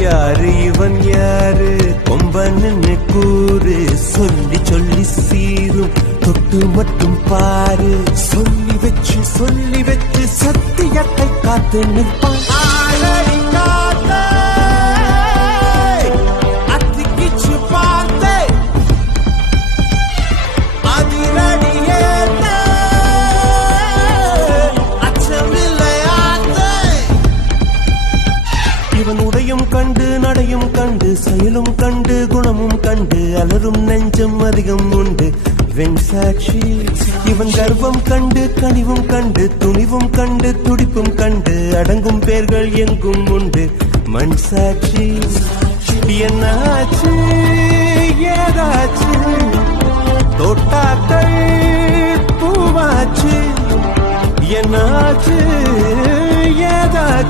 யாரு இவன் யாரு கொம்பன்னு கூறு சொல்லி சொல்லி சீரும் தொட்டு மட்டும் பாரு சொல்லி வச்சு சத்தியத்தை காத்து நிற்பான் அத்திக்கிச்சு பார்த்து இவன் உடையும் கண்டு நடையும் கண்டு செயலும் கண்டு குணமும் கண்டு அலரும் நெஞ்சம் அதிகம் உண்டு வெண்சாட்சி இவன் கர்வம் கண்டு கனிவும் கண்டு துணிவும் கண்டு துடிப்பும் கண்டு அடங்கும் பேர்கள் எங்கும் உண்டு மண் சாட்சி என்னாச்சு ஏதாச்சு தோட்டாக்கள் பூவாச்சு என்னாச்சு ஏதாச்சு